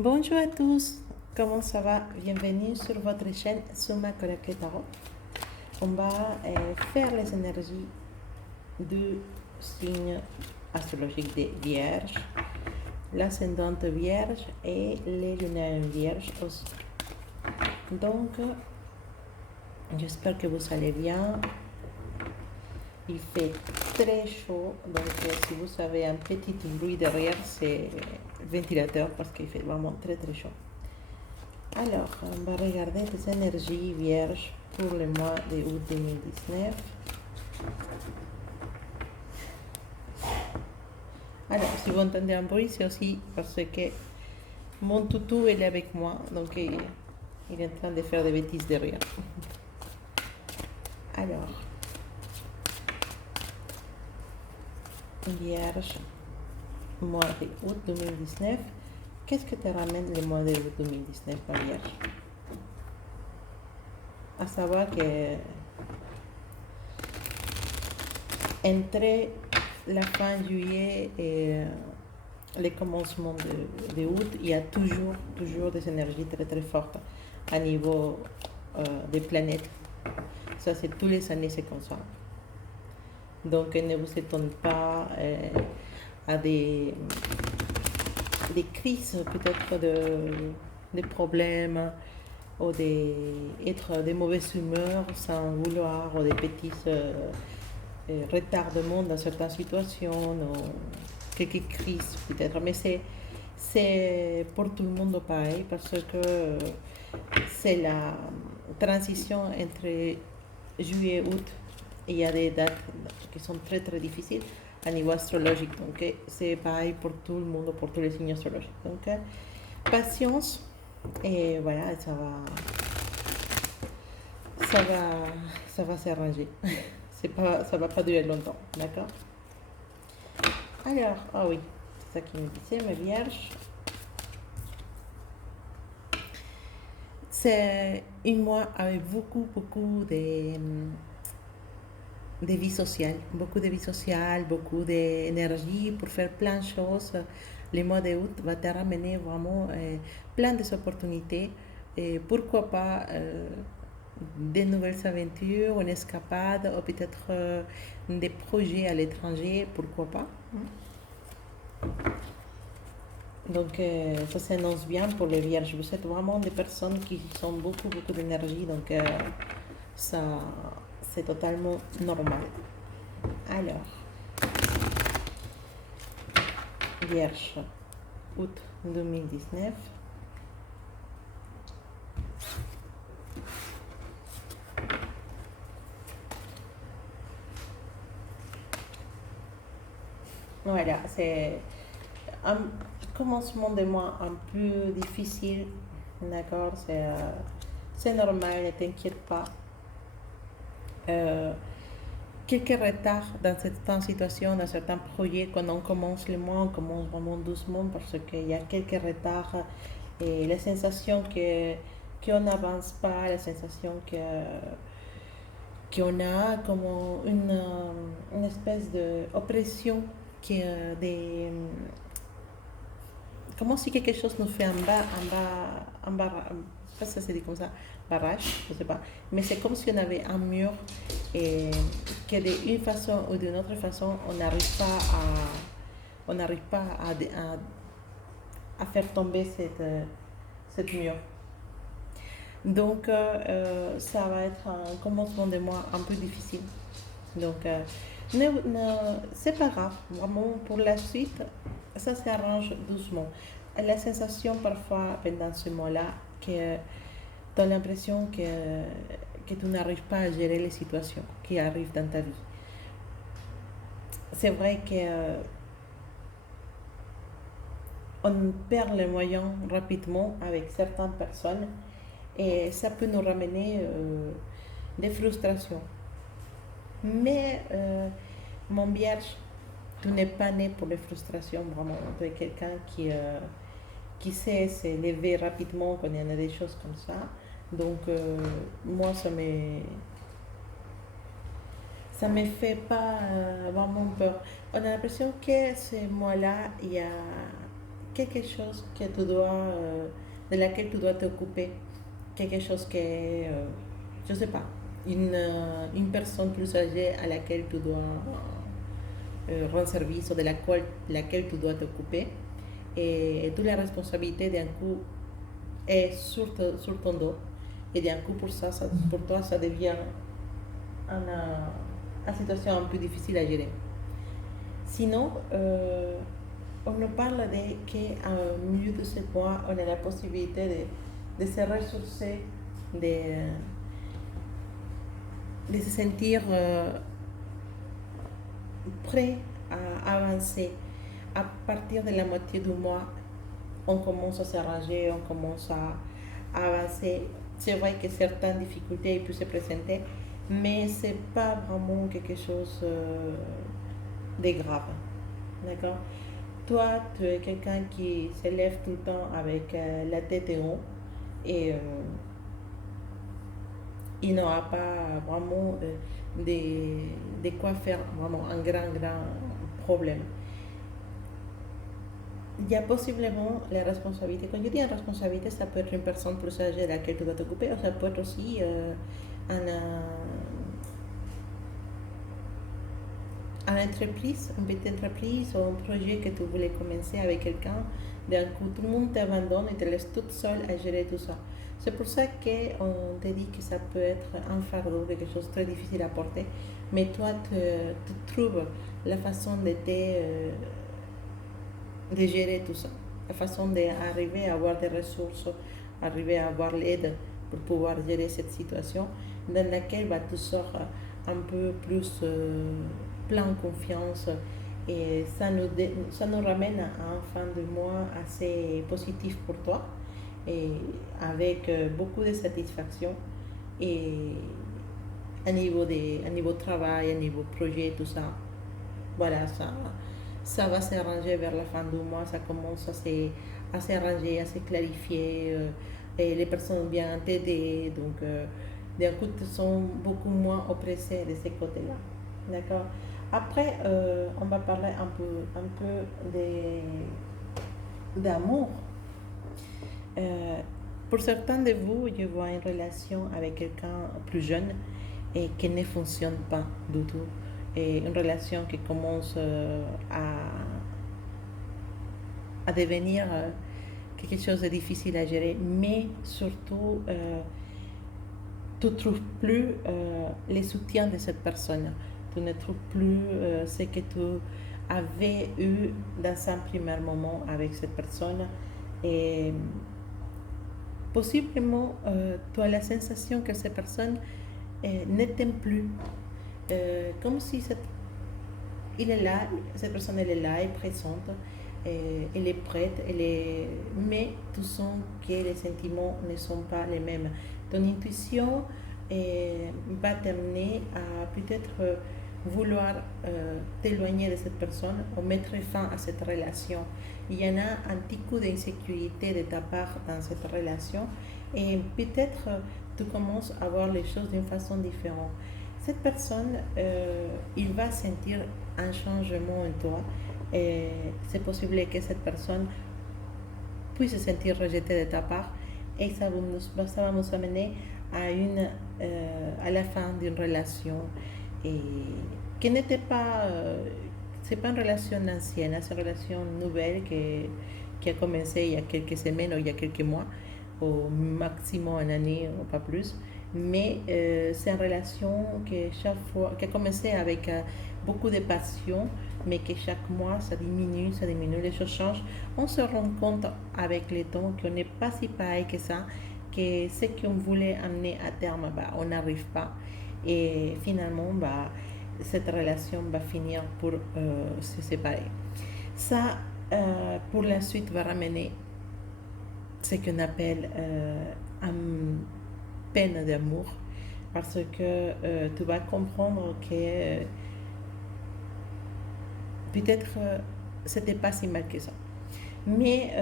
Bonjour à tous, comment ça va? Bienvenue sur votre chaîne Soma Connecté Tarot. On va faire les énergies du signe astrologique des Vierges, l'ascendante Vierge et les lunaires Vierges aussi. Donc, j'espère que vous allez bien. Il fait très chaud, donc si vous avez un petit bruit derrière, c'est le ventilateur parce qu'il fait vraiment très très chaud. Alors, on va regarder les énergies vierges pour le mois de août 2019. Alors, si vous entendez un bruit, c'est aussi parce que mon toutou est avec moi, donc il est en train de faire des bêtises derrière. Alors, vierge, mois de août 2019. Qu'est-ce que te ramène le mois de août 2019, ma vierge? À savoir que entre la fin juillet et les commencements de août, il y a toujours des énergies très très fortes à niveau des planètes. Ça, c'est tous les années, c'est comme ça. Donc, ne vous étonnez pas à des crises, peut-être des problèmes, ou être de mauvaise humeur sans vouloir, ou des petits retardements dans certaines situations, ou quelques crises peut-être. Mais c'est pour tout le monde pareil, parce que c'est la transition entre juillet et août. Et il y a des dates qui sont très très difficiles à niveau astrologique. Donc c'est pareil pour tout le monde, pour tous les signes astrologiques. Donc patience et voilà, ça va s'arranger. Ça va pas durer longtemps, d'accord? Alors, ah oui, c'est ça qui me disait, ma vierge. C'est un mois avec beaucoup de vie sociale, beaucoup d'énergie pour faire plein de choses. Le mois d'août va te ramener vraiment plein d'opportunités. Et pourquoi pas des nouvelles aventures, une escapade, ou peut-être des projets à l'étranger, pourquoi pas. Donc ça s'annonce bien pour les vierges. Vous êtes vraiment des personnes qui ont beaucoup d'énergie, donc ça c'est totalement normal. Alors, vierge, août 2019. Voilà, c'est un commencement de mois un peu difficile, d'accord? C'est normal, ne t'inquiète pas. Quelques retards dans certaines situations, dans certains projets, quand on commence le mois, on commence vraiment doucement parce qu'il y a quelques retards et la sensation qu'on n'avance pas, la sensation qu'on a comme une espèce d'oppression, comment si quelque chose nous fait je sais pas si ça se dit comme ça, barrage, je sais pas, mais c'est comme si on avait un mur et que d'une façon ou d'une autre façon, on n'arrive pas à faire tomber cette mur. Donc, ça va être un commencement de mois un peu difficile. Donc, c'est pas grave. Vraiment, pour la suite, ça s'arrange doucement. La sensation parfois pendant ce mois-là que tu as l'impression que tu n'arrives pas à gérer les situations qui arrivent dans ta vie. C'est vrai que on perd les moyens rapidement avec certaines personnes et ça peut nous ramener des frustrations. Mais mon vierge, tu n'es pas né pour les frustrations, vraiment. Tu es quelqu'un qui sait s'élever rapidement quand il y en a des choses comme ça. Donc, moi, ça me fait pas vraiment peur. On a l'impression que ce mois-là, il y a quelque chose que tu dois, de laquelle tu dois t'occuper, quelque chose que, je ne sais pas, une personne plus âgée à laquelle tu dois rendre service ou de laquelle tu dois t'occuper, et toute la responsabilité d'un coup est sur ton dos, et d'un coup pour toi ça devient une situation un peu difficile à gérer. Sinon, on nous parle de qu'au milieu de ce point, on a la possibilité de se ressourcer, de se sentir prêt à avancer. À partir de la moitié du mois, on commence à s'arranger, on commence à avancer. C'est vrai que certaines difficultés peuvent se présenter, mais ce n'est pas vraiment quelque chose de grave. D'accord? Toi, tu es quelqu'un qui se lève tout le temps avec la tête en haut et il n'aura pas vraiment de quoi faire vraiment un grand problème. Il y a possiblement la responsabilité. Quand je dis une responsabilité, ça peut être une personne plus âgée de laquelle tu dois t'occuper, ou ça peut être aussi une entreprise, une petite entreprise ou un projet que tu voulais commencer avec quelqu'un. D'un coup, tout le monde t'abandonne et te laisse toute seule à gérer tout ça. C'est pour ça qu'on te dit que ça peut être un fardeau, quelque chose de très difficile à porter. Mais toi, tu trouves la façon de gérer tout ça, la façon d'arriver à avoir des ressources, arriver à avoir l'aide pour pouvoir gérer cette situation dans laquelle tu sors un peu plus plein de confiance, et ça nous ramène à un fin de mois assez positif pour toi et avec beaucoup de satisfaction et à niveau travail, à niveau projet, tout ça. Voilà, ça va s'arranger vers la fin du mois, ça commence à s'arranger, à se clarifier, et les personnes sont bien t'aider, donc d'un coup, ils sont beaucoup moins oppressés de ces côtés-là. D'accord? Après, on va parler un peu d'amour. Pour certains de vous, je vois une relation avec quelqu'un plus jeune et qui ne fonctionne pas du tout. Et une relation qui commence à devenir quelque chose de difficile à gérer, mais surtout, tu ne trouves plus les soutiens de cette personne. Tu ne trouves plus ce que tu avais eu dans un premier moment avec cette personne. Et possiblement, tu as la sensation que cette personne ne t'aime plus. Comme si il est là, cette personne elle est là, elle est présente, elle est prête, mais tu sens que les sentiments ne sont pas les mêmes. Ton intuition va t'amener à peut-être vouloir t'éloigner de cette personne ou mettre fin à cette relation. Il y en a un petit coup d'insécurité de ta part dans cette relation, et peut-être tu commences à voir les choses d'une façon différente. Cette personne, il va sentir un changement en toi, et c'est possible que cette personne puisse se sentir rejetée de ta part, et ça va nous amener à la fin d'une relation et qui n'était pas, c'est pas une relation ancienne, c'est une relation nouvelle qui a commencé il y a quelques semaines ou il y a quelques mois, au maximum une année ou pas plus. Mais c'est une relation qui a commencé avec beaucoup de passion, mais que chaque mois ça diminue, les choses changent. On se rend compte avec le temps qu'on n'est pas si pareil que ça, que ce qu'on voulait amener à terme, on n'arrive pas. Et finalement, cette relation va finir pour se séparer. Ça, pour la suite, va ramener ce qu'on appelle une peine d'amour, parce que tu vas comprendre que peut-être c'était pas si mal que ça. Mais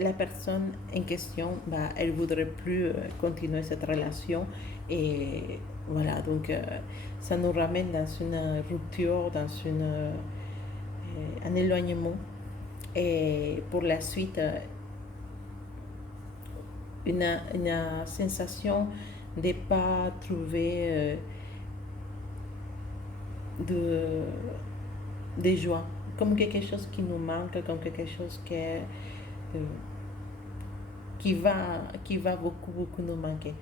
la personne en question, elle voudrait plus continuer cette relation, et voilà, donc ça nous ramène dans une rupture, dans un éloignement et pour la suite, une sensation de ne pas trouver de, de joie, comme quelque chose qui nous manque, comme quelque chose qui va beaucoup, beaucoup nous manquer.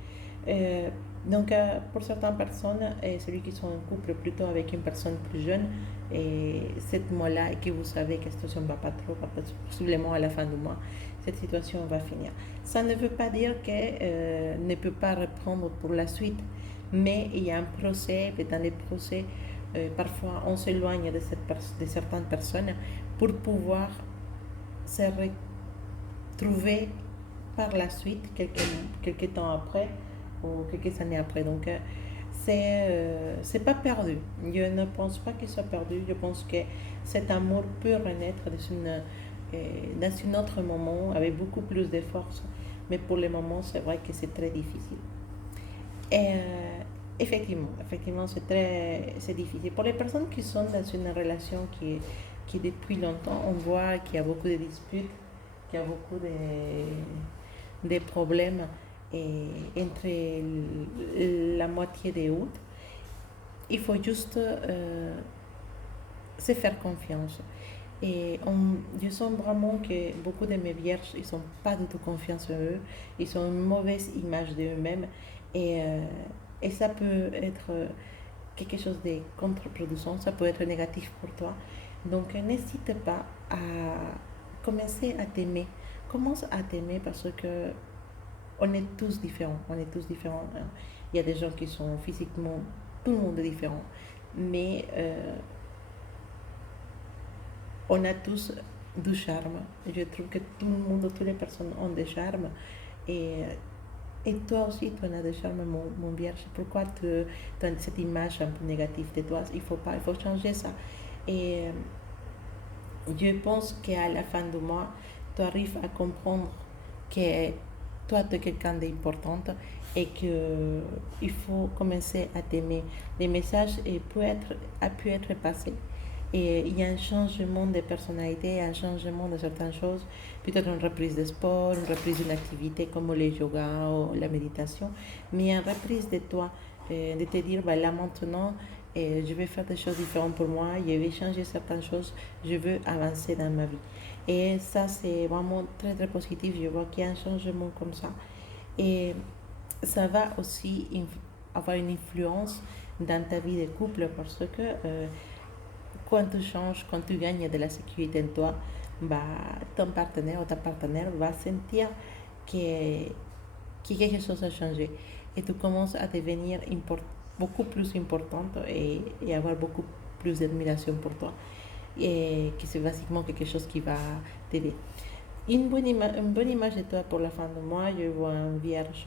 Euh, pour certaines personnes, celui qui sont en couple plutôt avec une personne plus jeune, et cette mois-là, et que vous savez que la situation ne va pas trop, possiblement à la fin du mois, cette situation va finir. Ça ne veut pas dire qu'elle ne peut pas reprendre pour la suite, mais il y a un procès, et dans les procès, parfois on s'éloigne de certaines personnes pour pouvoir se retrouver par la suite, quelques temps après ou quelques années après. Donc, c'est pas perdu. Je ne pense pas qu'il soit perdu. Je pense que cet amour peut renaître dans un autre moment avec beaucoup plus de force. Mais pour le moment, c'est vrai que c'est très difficile. Et effectivement, c'est difficile. Pour les personnes qui sont dans une relation qui depuis longtemps, on voit qu'il y a beaucoup de disputes, qu'il y a beaucoup de problèmes entre la moitié des août. Il faut juste se faire confiance. Je sens vraiment que beaucoup de mes vierges, ils n'ont pas du tout confiance en eux. Ils ont une mauvaise image d'eux-mêmes. Et, euh, et ça peut être quelque chose de contre-producent, ça peut être négatif pour toi. Donc n'hésite pas à commencer à t'aimer. Commence à t'aimer parce que on est tous différents. On est tous différents. Il y a des gens qui sont physiquement, tout le monde est différent. Mais on a tous du charme. Je trouve que tout le monde, toutes les personnes ont des charmes. Et, et toi aussi, tu as des charmes, mon vierge. Pourquoi tu as cette image un peu négative de toi? Il faut changer ça. Et je pense qu'à la fin du mois, tu arrives à comprendre que toi, tu es quelqu'un d'important et qu'il faut commencer à t'aimer. Les messages a pu être passé. Et il y a un changement de personnalité, un changement de certaines choses, peut-être une reprise de sport, une reprise d'une activité comme le yoga ou la méditation, mais une reprise de toi, de te dire, bah, là maintenant, je vais faire des choses différentes pour moi, je vais changer certaines choses, je veux avancer dans ma vie. Et ça, c'est vraiment très, très positif. Je vois qu'il y a un changement comme ça. Et ça va aussi avoir une influence dans ta vie de couple parce que quand tu changes, quand tu gagnes de la sécurité en toi, bah, ton partenaire ou ta partenaire va sentir que, que quelque chose a changé. Et tu commences à devenir beaucoup plus importante et avoir beaucoup plus d'admiration pour toi. Et que c'est basiquement quelque chose qui va t'aider. Une bonne image de toi pour la fin de mois, je vois un vierge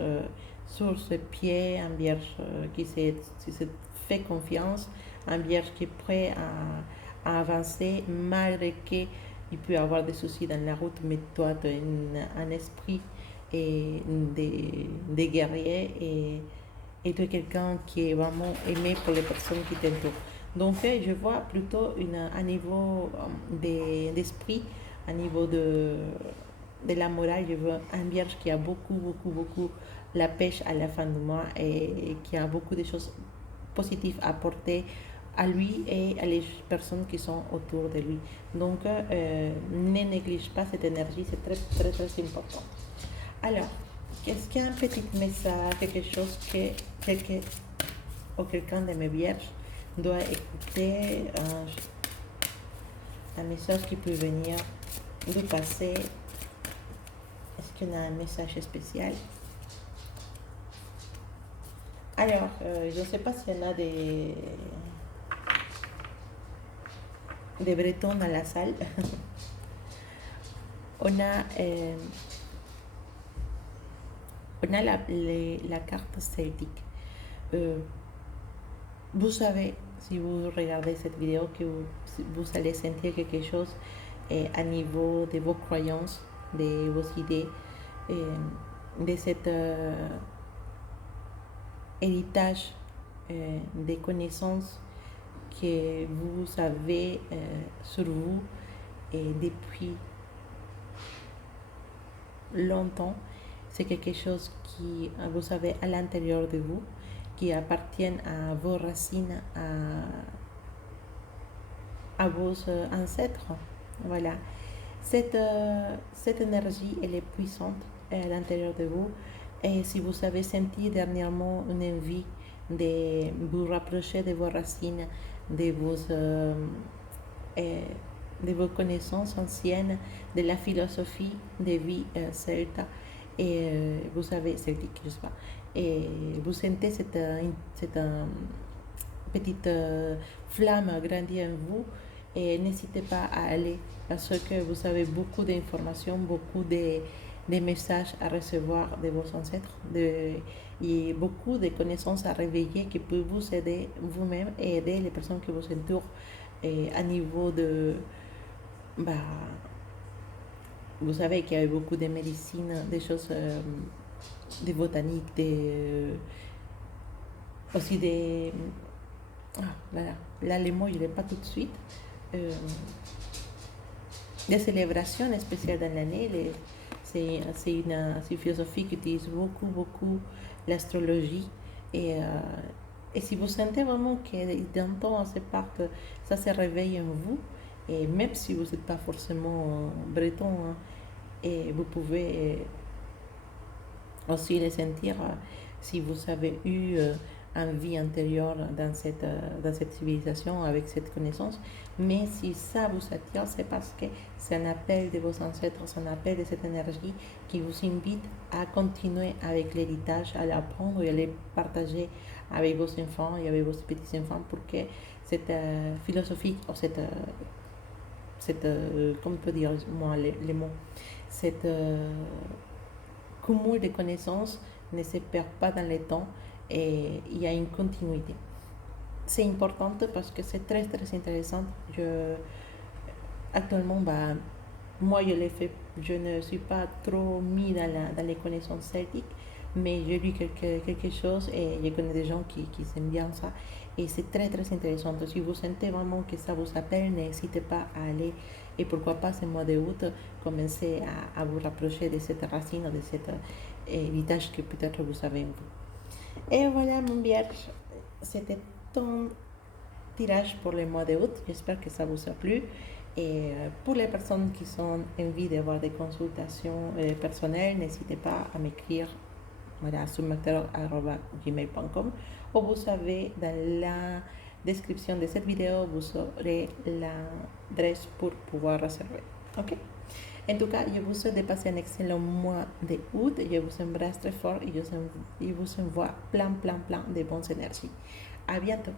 sur ses pieds, un vierge qui se fait confiance, un vierge qui est prêt à avancer malgré qu'il peut y avoir des soucis dans la route, mais toi tu as un esprit de guerrier et tu es quelqu'un qui est vraiment aimé pour les personnes qui t'entourent. Donc je vois plutôt un niveau d'esprit, un niveau de la morale. Je veux un vierge qui a beaucoup, beaucoup, beaucoup la pêche à la fin du mois et qui a beaucoup de choses positives à apporter à lui et à les personnes qui sont autour de lui. Donc ne néglige pas cette énergie, c'est très, très, très important. Alors, est-ce qu'il y a un petit message, quelque chose que quelqu'un de mes vierges doit écouter, un message qui peut venir du passé? Est-ce qu'il y a un message spécial? Alors, je ne sais pas s'il y en a des Bretons dans la salle. On a la carte celtique. Vous savez, si vous regardez cette vidéo, que vous allez sentir quelque chose à niveau de vos croyances, de vos idées, de cet héritage des connaissances que vous avez sur vous depuis longtemps. C'est quelque chose qui, vous avez à l'intérieur de vous, qui appartient à vos racines, à vos ancêtres. Voilà. Cette énergie, elle est puissante à l'intérieur de vous. Et si vous avez senti dernièrement une envie de vous rapprocher de vos racines, de vos, de vos connaissances anciennes, de la philosophie de vie celte, et vous savez, celtique, je sais pas, et vous sentez cette petite flamme grandir en vous, et n'hésitez pas à aller parce que vous avez beaucoup d'informations, beaucoup de messages à recevoir de vos ancêtres et beaucoup de connaissances à réveiller qui peuvent vous aider vous-même et aider les personnes qui vous entourent à niveau de... Bah, vous savez qu'il y a beaucoup de médecine, des choses, des botaniques, aussi des... Ah, là, les mots, je ne l'ai pas tout de suite. Des célébrations spéciales dans l'année. C'est une philosophie qui utilise beaucoup l'astrologie. Et si vous sentez vraiment que d'un temps à cette part, ça se réveille en vous, et même si vous n'êtes pas forcément breton, hein, et vous pouvez aussi le sentir si vous avez eu une vie antérieure dans cette civilisation avec cette connaissance. Mais si ça vous attire, c'est parce que c'est un appel de vos ancêtres, c'est un appel de cette énergie qui vous invite à continuer avec l'héritage, à l'apprendre et à le partager avec vos enfants et avec vos petits-enfants pour que cette philosophie, ou comment on peut dire moi les mots, cette cumul de connaissances ne se perd pas dans le temps et il y a une continuité. C'est important parce que c'est très intéressant. Actuellement, moi je l'ai fait, je ne suis pas trop mis dans les connaissances celtiques, mais j'ai lu quelque chose et je connais des gens qui aiment bien ça. Et c'est très intéressant. Si vous sentez vraiment que ça vous appelle, n'hésitez pas à aller. Et pourquoi pas ce mois de août, commencer à vous rapprocher de cette racine, de cet héritage que peut-être vous avez en vous. Et voilà mon vierge, c'était ton tirage pour le mois d'août. J'espère que ça vous a plu. Et pour les personnes qui ont envie d'avoir des consultations personnelles, n'hésitez pas à m'écrire sur mactero@gmail.com, ou vous savez, dans la description de cette vidéo, vous aurez l'adresse pour pouvoir réserver. Ok? En tout cas, je vous souhaite de passer un excellent mois d'août. Je vous embrasse très fort et je vous envoie plein de bonnes énergies. À bientôt.